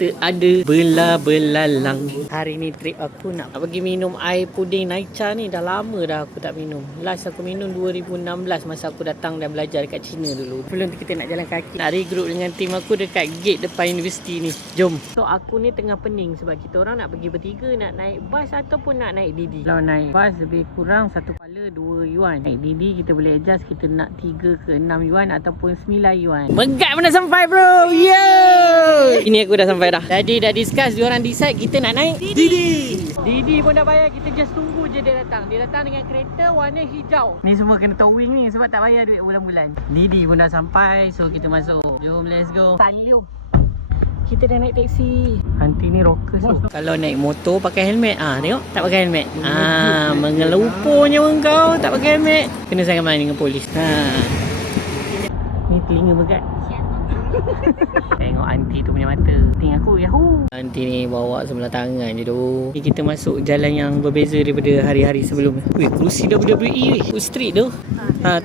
Ada bela-belalang. Hari ni trip aku nak pergi minum air puding Naicha ni. Dah lama dah aku tak minum. Last aku minum 2016 masa aku datang dan belajar dekat China dulu. Sebelum tu kita nak jalan kaki, nak regroup dengan tim aku dekat gate depan universiti ni. Jom. So aku ni tengah pening sebab kita orang nak pergi bertiga, nak naik bas ataupun nak naik Didi. Kalau naik bas lebih kurang satu kepala 2 yuan. Naik Didi kita boleh adjust, kita nak 3 ke 6 yuan ataupun 9 yuan. Megat pun dah sampai bro. Yeah. Ini aku dah sampai dah. Jadi dah discuss, diorang decide kita nak naik Didi. Didi pun dah bayar, kita just tunggu je dia datang. Dia datang dengan kereta warna hijau. Ni semua kena towing ni sebab tak bayar duit bulan-bulan. Didi pun dah sampai, so kita masuk. Jom let's go. Sanliu. Kita dah naik teksi. Hanti ni rocker tu. Kalau naik motor pakai helmet. Tengok tak pakai helmet. Mengelupunya engkau tak pakai helmet. Kena sangat main dengan polis. Ni telinga begat. Tengok aunty tu punya mata. Tengok aku, yahoo. Aunty ni bawa sebelah tangan je tu. Kita masuk jalan yang berbeza daripada hari-hari sebelum. Weh, kerusi WWE weh. Food street tu.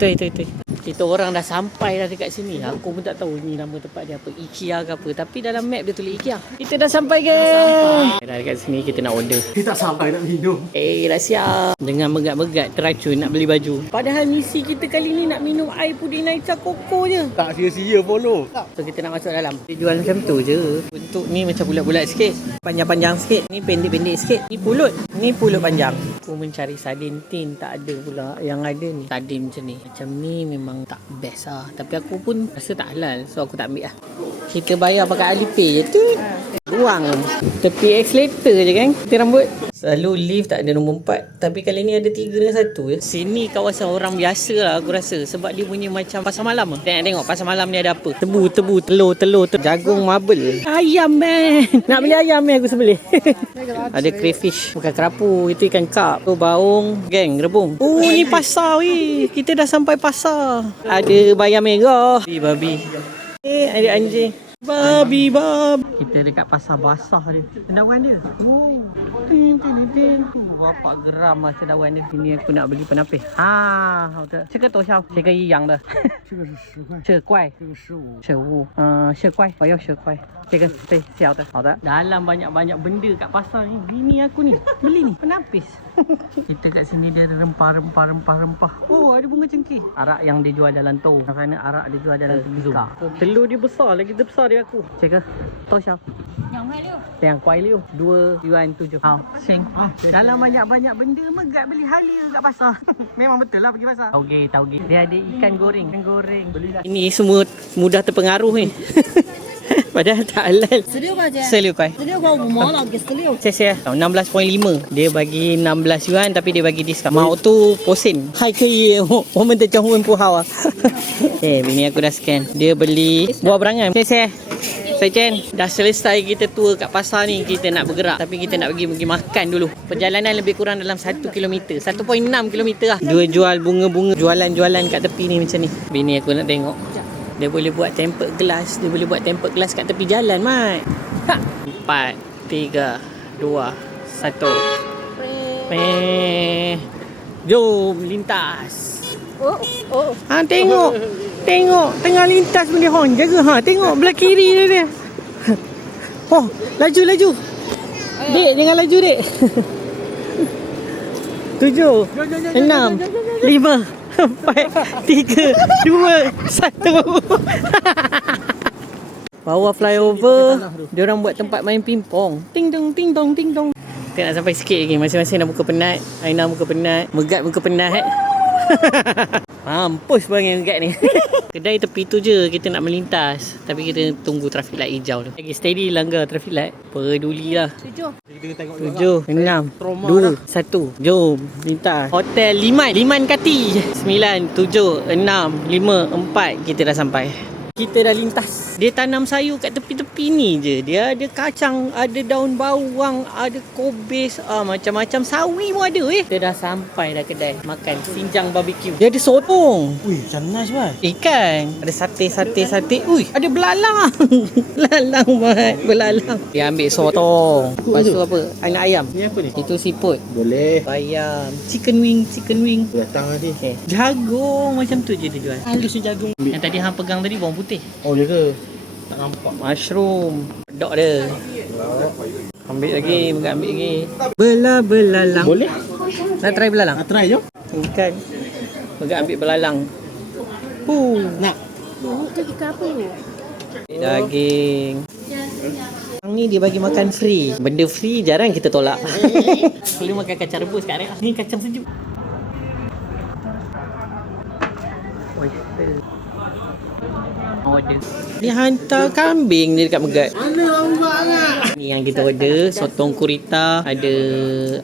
Tu. Kita orang dah sampai dah dekat sini. Aku pun tak tahu ni nama tempat dia apa, IKEA ke apa. Tapi dalam map dia tulis IKEA. Kita dah sampai guys. Dah dekat sini kita nak order. Kita tak sampai nak minum. Dah siap. Dengan megat-megat teracun nak beli baju. Padahal misi kita kali ni nak minum air puding Naicha Koko je. Tak sia-sia follow. So kita nak masuk dalam. Dia jual macam tu je. Bentuk ni macam bulat-bulat sikit, panjang-panjang sikit. Ni pendek-pendek sikit. Ni pulut. Ni pulut panjang. Aku mencari sardin tin, tak ada pula. Yang ada ni sardin macam ni. Macam ni memang tak best lah. Tapi aku pun rasa tak halal, so aku tak ambil lah. Kita bayar pakai Alipay je tu. Buang tepi accelerator je kan kita rambut. Selalu lift tak ada nombor 4, tapi kali ni ada 3 dengan 1 je. Sini kawasan orang biasa lah aku rasa, sebab dia punya macam pasar malam lah. Tengok pasar malam ni ada apa. Tebu, telur, jagung marble. Ayam man. Nak beli ayam ni aku sebeli. Ada crayfish, bukan kerapu, itu ikan kap. Tu baung, geng, rebung. Ni pasar weh. Kita dah sampai pasar. Ada bayam merah. Babi. Ada anjing. Babi. Kita dekat pasar basah dia. Cendawan dia. Tin. Bapak geram lah cendawan dia. Ini aku nak beli penapis. Cik ke toshao? Cik ke yang dah. 10块. 10块. Bayar 10块. Cik ke teh siao dah. Dalam banyak-banyak benda kat pasar ni. Bini aku ni beli ni penapis. Kita kat sini dia ada rempah. Ada bunga cengkeh. Arak yang dia jual dalam tu. Kerana arak dia jual dalam tembikar. Telur dia besar lagi, dia besar dia aku. Cik ke toshao? Yang kuai liu 2 yuan 7. Sing. Dalam banyak-banyak benda megat beli halia kat pasar. Memang betul lah pergi pasar. Tauge. Dia ada ikan goreng. Ini semua mudah terpengaruh ni. Padahal tak halal. 16块5毛了给16. Saya 16.5. Dia bagi 16 yuan tapi dia bagi diskaun. Mau tu posen. Hai ke ye. 我们的中文不好啊. Bini aku dah scan. Dia beli buah berangan. Saya Chen, dah selesai kita tour kat pasar ni. Kita nak bergerak, tapi kita nak pergi makan dulu. Perjalanan lebih kurang dalam 1 km, 1.6 km lah. Dia jual bunga-bunga, jualan-jualan kat tepi ni macam ni. Bini aku nak tengok. Dia boleh buat tempered glass. Dia boleh buat tempered glass kat tepi jalan, Mat. 4, 3, 2, 1. Jom lintas. Tengok tengah lintas pun dia horn. Jaga tengok belah kiri dia. Laju. Dek, jangan laju dek. 7 6 5 4 3 2 1. Bawah flyover diorang buat tempat main pingpong. Ting dong. Kita nak sampai sikit lagi. Masing-masing dah muka penat. Aina muka penat. Megat muka penat. Mampus bang yang dekat ni. Kedai tepi tu je kita nak melintas, tapi kita tunggu traffic light hijau tu. Lagi steady langgar traffic light. Pedulilah. 7 6 2 1. Jom lintas. Hotel Liman Kati. 9 7 6 5 4. Kita dah sampai. Kita dah lintas. Dia tanam sayur kat tepi-tepi ni je. Dia ada kacang, ada daun bawang, ada kobis, macam-macam sawi pun ada Kita dah sampai dah kedai makan Sinjang Barbecue. Dia ada sotong. Macam nice kan? Ikan. Ada sate. Ada belalang. Belalang. Dia ambil sotong. Lepas tu apa? Anak ayam. Ni apa ni? Itu siput. Boleh. Bayam. Chicken wing. Datang tadi. Jagung macam tu je dia jual. Halusnya jagung. Yang tadi hang pegang tadi bawang putih. Oh ya ke? Tak nampak. Mushroom. Dok dia. Ambil lagi, ambil lagi. Belalang. Boleh? Nak try belalang? Nak try jom. Bukan. Agak ambil belalang. Nak. Itu ikan apa ni? Daging. Yang ni dia bagi makan free. Benda free jarang kita tolak. Perlu makan kacang rebus kat Rek. Ni kacang sejuk. Oyster. Order. Dia hantar kambing ni dekat Megat. Mana awak nak? Ni yang kita order, sotong kurita, ada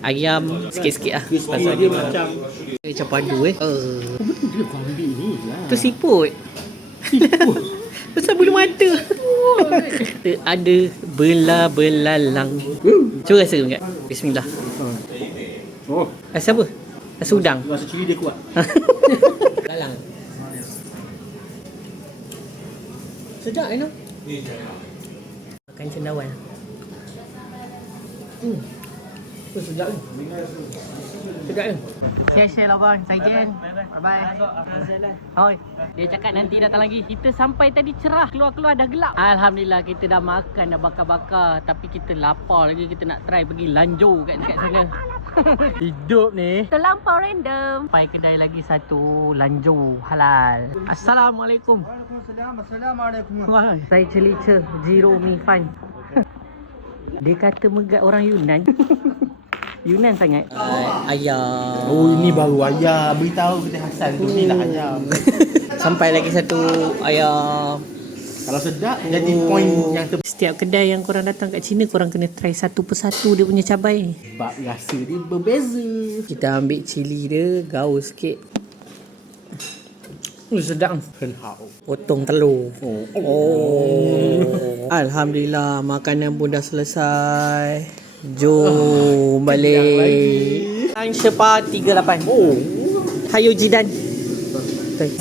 ayam, sikit-sikit lah. Pasal Dia macam macam padu betul dia kambing ni lah. Tu siput. Pasal bulu mata. Ada belalang. Cuba rasa Megat. Bismillah. Oh, Rasa apa? Rasa udang. rasa cili dia kuat. Belalang. Sedap no? Makan cendawan. Sedap ni. Sedap ni. Share lah bang. Sajen. Bye-bye. Oi. Dia cakap nanti datang lagi. Kita sampai tadi cerah. Keluar-keluar dah gelap. Alhamdulillah kita dah makan, dah bakar-bakar. Tapi kita lapar lagi. Kita nak try pergi lanjut kat dekat sana. Hidup ni. Terlampau random. Sampai kedai lagi satu, lanjut halal. Assalamualaikum. Assalamualaikum. Wah, saya celica Zero Mi Fun. Dia kata Megat orang Yunan. Yunan sangat. Ayam. Oh, ini baru ayam. Beritahu kita Hasan tu ni lah ayam. Sampai lagi satu ayam. Kalau sedap jadi point yang Setiap kedai yang korang datang kat China, korang kena try satu persatu dia punya cabai. sebab rasa dia berbeza. Kita ambil cili dia, gaul sikit. Sedap. Helhau. Potong telur. Oh. Alhamdulillah, makanan pun dah selesai. Jom balik. Anshepa 38. Oh. Hayo Jidan.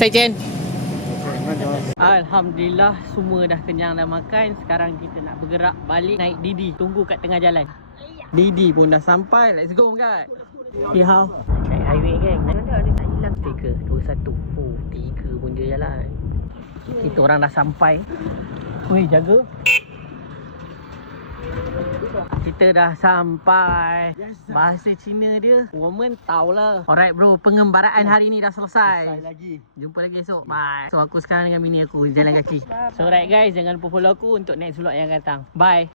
Sajen. Alhamdulillah, semua dah kenyang dah makan. Sekarang kita nak bergerak balik naik Didi. Tunggu kat tengah jalan. Didi pun dah sampai. Let's go Megat. Ni how? Naik highway kan? Ada tak hilang 3, 2, 1. Oh, 3 pun dia jalan. Kita orang dah sampai. Weh, jaga. Kita dah sampai. Bahasa Cina dia, 我们到了. Alright bro, pengembaraan hari ni dah selesai. Lagi. Jumpa lagi esok. Bye. So aku sekarang dengan bini aku jalan kaki. So alright guys, jangan lupa follow aku untuk next vlog yang akan datang. Bye.